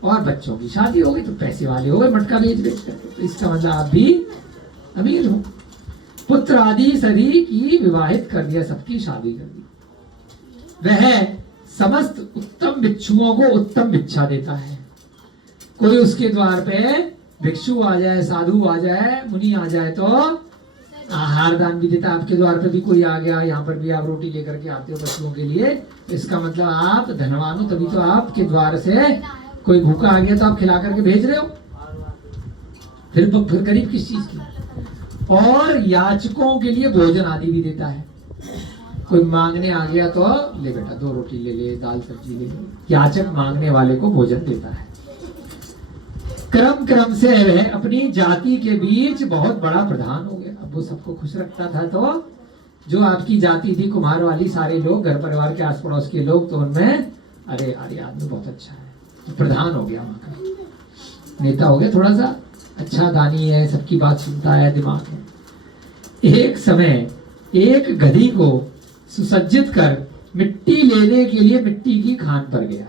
और बच्चों की शादी हो गई तो पैसे वाले हो गए मटका बेच बेच करके, तो इसका मतलब आप भी अमीर हो। पुत्र आदि सभी की विवाहित कर दिया, सबकी शादी कर दी। वह समस्त उत्तम भिक्षुओं को उत्तम भिक्षा देता है। कोई उसके द्वार पे भिक्षु आ जाए, साधु आ जाए, मुनि आ जाए तो आहार दान भी देता है। आपके द्वार पे भी कोई आ गया, यहाँ पर भी आप रोटी लेकर के आते हो पशुओं के लिए, इसका मतलब आप धनवान हो, तभी तो आपके द्वार से कोई भूखा आ गया तो आप खिला करके भेज रहे हो। फिर गरीब किस चीज की। और याचकों के लिए भोजन आदि भी देता है। कोई मांगने आ गया तो ले बेटा 2 रोटी ले ले, दाल सब्जी ले ले। याचक मांगने वाले को भोजन देता है। क्रम क्रम से वह अपनी जाति के बीच बहुत बड़ा प्रधान हो गया। अब वो सबको खुश रखता था, तो जो आपकी जाति थी कुम्हार वाली, सारे लोग घर परिवार के आस पड़ोस के लोग, तो उनमें अरे आदमी बहुत अच्छा है, तो प्रधान हो गया, वहां का नेता हो गया, थोड़ा सा अच्छा दानी है, सबकी बात सुनता है, दिमाग है। एक समय एक गधी को सुसज्जित कर मिट्टी लेने के लिए मिट्टी की खान पर गया।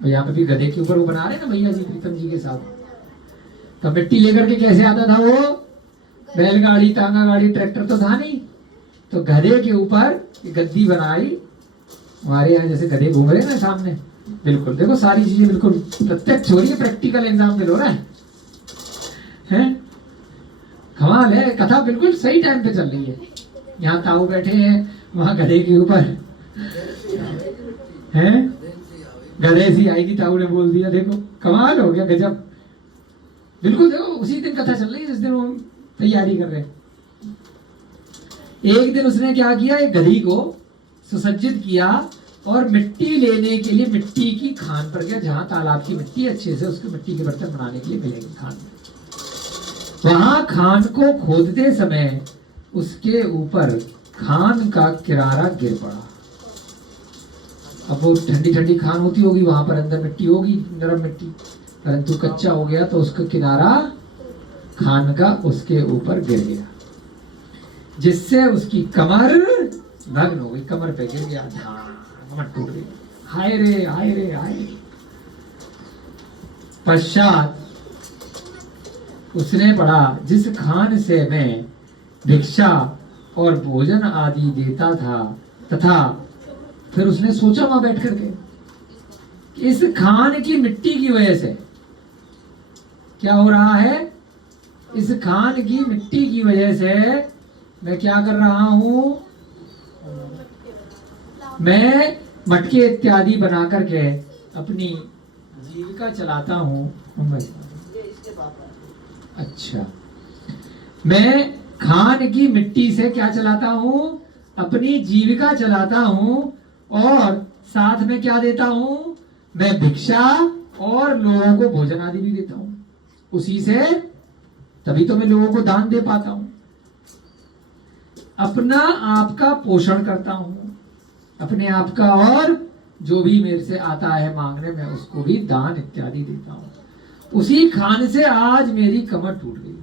और यहाँ पे भी गधे के ऊपर वो बना रहे ना भैया जी प्रीतम जी के साथ। तो मिट्टी लेकर के कैसे आता था वो? बैलगाड़ी, तांगा गाड़ी, ट्रैक्टर तो था नहीं, तो गधे के ऊपर गद्दी बनाई। हमारे यहाँ जैसे गधे घूम रहे ना सामने, बिल्कुल देखो सारी चीजें बिल्कुल प्रत्यक्ष हो रही है, प्रैक्टिकल एग्जाम हो रहा है? कमाल है, कथा बिल्कुल सही टाइम पे चल रही है। यहाँ ताऊ बैठे हैं, वहां गधे के ऊपर हैं, गधे सी आएगी, ताऊ ने बोल दिया। देखो कमाल हो गया, गजब। बिल्कुल देखो उसी दिन कथा चल रही है जिस दिन हम तैयारी कर रहे हैं। एक दिन उसने क्या किया, एक गधी को सुसज्जित किया और मिट्टी लेने के लिए मिट्टी की खान पर गया, जहां तालाब की मिट्टी अच्छे से उसके मिट्टी के बर्तन बनाने के लिए मिलेगी खान में। वहां खान को खोदते समय उसके ऊपर खान का किनारा गिर पड़ा। अब वो ठंडी ठंडी खान होती होगी, वहां पर अंदर मिट्टी होगी, नरम मिट्टी, परंतु कच्चा हो गया तो उसका किनारा खान का उसके ऊपर गिर गया, जिससे उसकी कमर भग्न हो गई, कमर पे गिर गया, कमर टूट गई। हाय रे हाय रे हाय। पश्चात उसने पढ़ा, जिस खान से मैं भिक्षा और भोजन आदि देता था, तथा फिर उसने सोचा वहां बैठ करके, इस खान की मिट्टी की वजह से क्या हो रहा है, इस खान की मिट्टी की वजह से मैं क्या कर रहा हूं, मैं मटके इत्यादि बना करके अपनी जीविका चलाता हूं। अच्छा, मैं खान की मिट्टी से क्या चलाता हूं, अपनी जीविका चलाता हूं, और साथ में क्या देता हूं, मैं भिक्षा और लोगों को भोजन आदि भी देता हूं। उसी से तभी तो मैं लोगों को दान दे पाता हूं। अपना आपका पोषण करता हूं, अपने आप का, और जो भी मेरे से आता है मांगने में उसको भी दान इत्यादि देता हूं। उसी खान से आज मेरी कमर टूट गई।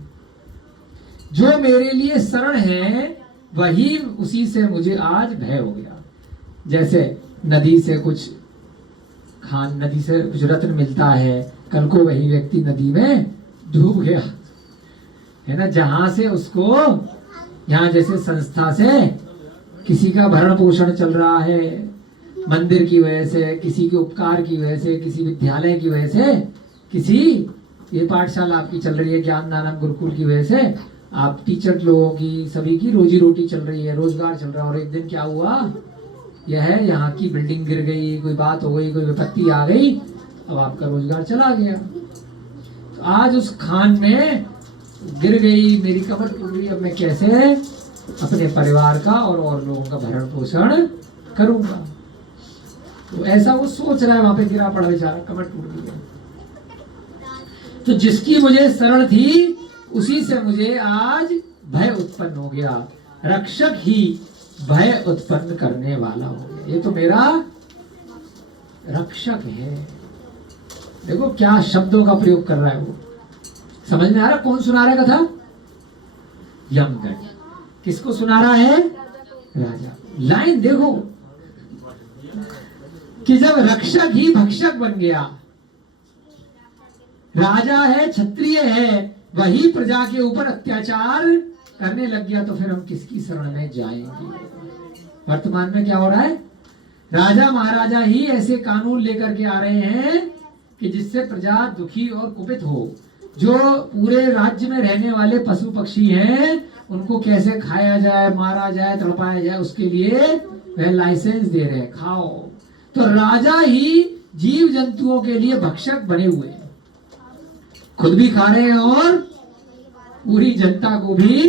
जो मेरे लिए शरण है वही, उसी से मुझे आज भय हो गया। जैसे नदी से कुछ खान, नदी से कुछ रत्न मिलता है, कल को वही व्यक्ति नदी में डूब गया है ना, जहां से उसको, यहाँ जैसे संस्था से किसी का भरण पोषण चल रहा है, मंदिर की वजह से, किसी के उपकार की वजह से, किसी विद्यालय की वजह से, किसी ये पाठशाला आपकी चल रही है ज्ञान दानम गुरुकुल की वजह से, आप टीचर लोगों की सभी की रोजी रोटी चल रही है, रोजगार चल रहा है। और एक दिन क्या हुआ, यह है यहाँ की बिल्डिंग गिर गई, कोई बात हो गई, कोई विपत्ति आ गई, अब आपका रोजगार चला गया। तो आज उस खान में गिर गई, मेरी कमर टूट गई, अब मैं कैसे अपने परिवार का और लोगों का भरण पोषण करूंगा। तो ऐसा वो सोच रहा है, वहां पे गिरा पड़ा बेचारा, कमर टूट गई। तो जिसकी मुझे शरण थी उसी से मुझे आज भय उत्पन्न हो गया। रक्षक ही भय उत्पन्न करने वाला हो गया। ये तो मेरा रक्षक है। देखो क्या शब्दों का प्रयोग कर रहा है वो, समझ में आ रहा? कौन सुना रहा है कथा? यमगढ़। किसको सुना रहा है? राजा। लाइन देखो कि जब रक्षक ही भक्षक बन गया राजा है, क्षत्रिय है, वही प्रजा के ऊपर अत्याचार करने लग गया तो फिर हम किसकी शरण में जाएंगे। वर्तमान में क्या हो रहा है, राजा महाराजा ही ऐसे कानून लेकर के आ रहे हैं कि जिससे प्रजा दुखी और कुपित हो। जो पूरे राज्य में रहने वाले पशु पक्षी हैं उनको कैसे खाया जाए, मारा जाए, तड़पाया जाए, उसके लिए वह लाइसेंस दे रहे हैं, खाओ। तो राजा ही जीव जंतुओं के लिए भक्षक बने हुए हैं, खुद भी खा रहे हैं और पूरी जनता को भी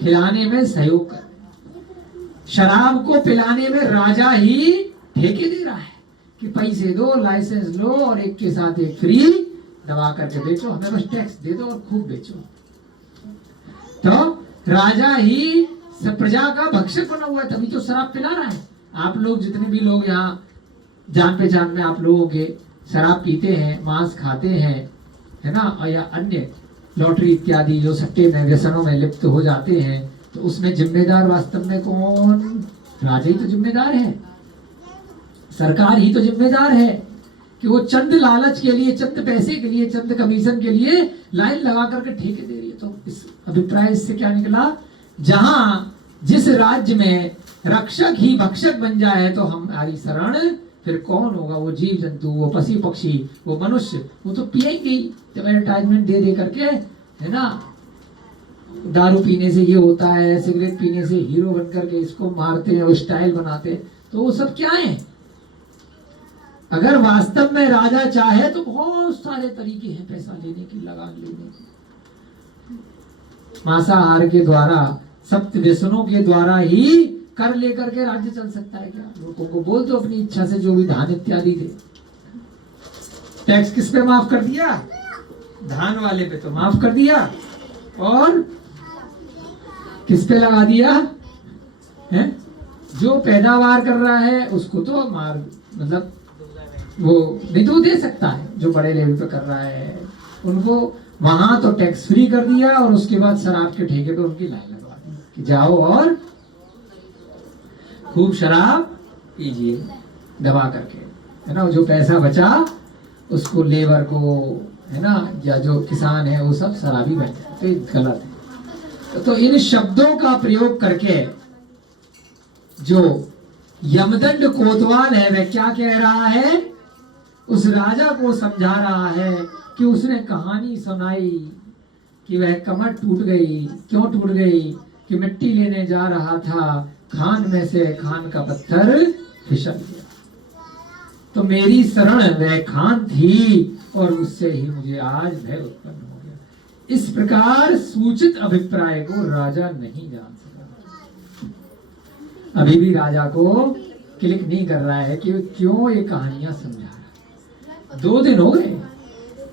खिलाने में सहयोग कर रहे हैं। शराब को पिलाने में राजा ही ठेके दे रहा है कि पैसे दो, लाइसेंस लो और एक के साथ एक फ्री, दबा करके बेचो, हमें बस टैक्स दे दो और खूब बेचो। तो राजा ही प्रजा का भक्षक बना हुआ है, तभी तो शराब पिला रहा है। आप लोग जितने भी लोग यहाँ जान पहचान में आप लोगों के शराब पीते हैं, मांस खाते हैं, है ना, और या अन्य लॉटरी इत्यादि जो सट्टे में व्यसनों में लिप्त हो जाते हैं, तो उसमें जिम्मेदार वास्तव में कौन? राजा ही तो जिम्मेदार है, सरकार ही तो जिम्मेदार है कि वो चंद लालच के लिए, चंद पैसे के लिए, चंद कमीशन के लिए लाइन लगा करके ठेके दे रही है। तो इस अभिप्राय से क्या निकला, जहां जिस राज्य में रक्षक ही भक्षक बन जाए तो हमारी शरण फिर कौन होगा? वो जीव जंतु, वो पशु पक्षी, वो मनुष्य, वो तो पिएंगे ही। जब एडवर्टाइजमेंट दे दे करके, है ना, दारू पीने से ये होता है, सिगरेट पीने से हीरो बन करके इसको मारते हैं, वो स्टाइल बनाते हैं, तो वो सब क्या है? अगर वास्तव में राजा चाहे तो बहुत सारे तरीके हैं पैसा लेने की, लगान लेने की। मांसाहार के द्वारा, सप्त व्यसनों के द्वारा ही कर लेकर के राज्य चल सकता है क्या? लोगों को बोल दो अपनी इच्छा से जो भी धान इत्यादि दे। टैक्स किस पे माफ कर दिया? धान वाले पे तो माफ कर दिया, और किस पे लगा दिया है? जो पैदावार कर रहा है उसको तो मार, मतलब वो नहीं तो दे सकता है, जो बड़े लेवल पे कर रहा है उनको वहां तो टैक्स फ्री कर दिया, और उसके बाद शराब के ठेके पे उनकी लाइन लगवा दी कि जाओ और खूब शराब पीजिए दबा करके, है ना। जो पैसा बचा उसको लेबर को, है ना, या जो किसान है वो सब शराबी बन जाए, तो ये गलत है। तो इन शब्दों का प्रयोग करके जो यमदंड कोतवाल है वह क्या कह रहा है? उस राजा को समझा रहा है कि उसने कहानी सुनाई कि वह कमर टूट गई। क्यों टूट गई? कि मिट्टी लेने जा रहा था, खान में से खान का पत्थर फिसल गया, तो मेरी शरण वह खान थी और उससे ही मुझे आज भय उत्पन्न हो गया। इस प्रकार सूचित अभिप्राय को राजा नहीं जान सका। अभी भी राजा को क्लिक नहीं कर रहा है कि क्यों ये कहानियां समझा रहा। 2 दिन हो गए,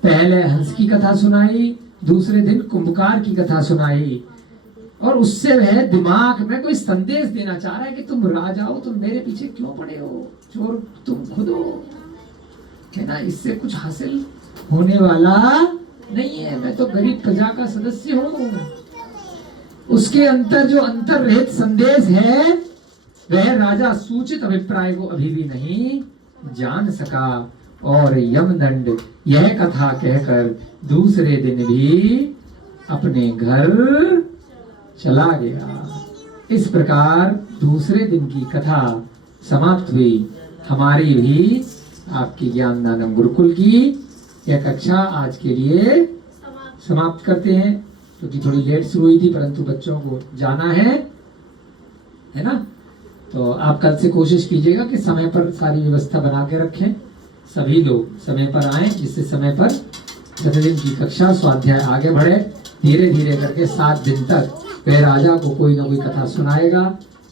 पहले हंस की कथा सुनाई, दूसरे दिन कुंभकार की कथा सुनाई, और उससे वह दिमाग में कोई संदेश देना चाह रहा है कि तुम राजा हो, तुम मेरे पीछे क्यों पड़े हो, चोर तुम खुद हो, है ना। इससे कुछ हासिल होने वाला नहीं है, मैं तो गरीब प्रजा का सदस्य हूं। उसके अंतर जो अंतर्निहित संदेश है वह राजा सूचित अभिप्राय को अभी भी नहीं जान सका, और यमदंड यह कथा कहकर दूसरे दिन भी अपने घर चला गया। इस प्रकार दूसरे दिन की कथा समाप्त हुई। हमारी भी आपकी ज्ञानदानम गुरुकुल की यह कक्षा आज के लिए समाप्त करते हैं, क्योंकि थोड़ी लेट शुरू हुई थी, परंतु बच्चों को जाना है ना। तो आप कल से कोशिश कीजिएगा कि समय पर सारी व्यवस्था बना के रखें, सभी लोग समय पर आएं, जिससे समय पर प्रतिदिन की कक्षा स्वाध्याय आगे बढ़े। धीरे धीरे करके 7 दिन तक वह राजा को कोई ना कोई कथा सुनाएगा।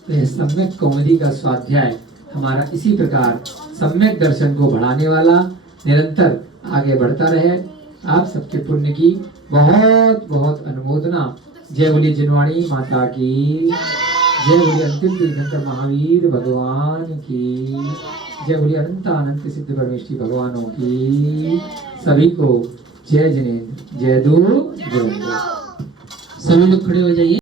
तो यह सम्यक कौमुदी का स्वाध्याय हमारा इसी प्रकार सम्यक दर्शन को बढ़ाने वाला निरंतर आगे बढ़ता रहे। आप सबके पुण्य की बहुत बहुत अनुमोदना। जय बोलिए जिनवाणी माता की जय, बोलिए अंतिम तीर्थंकर महावीर भगवान की जय, बोलिए अनंत अनंत सिद्ध परमेश्वरी भगवानों की। सभी को जय जिनेन्द्र, जय दो, जय दो। सभी लोग खड़े हो जाइए।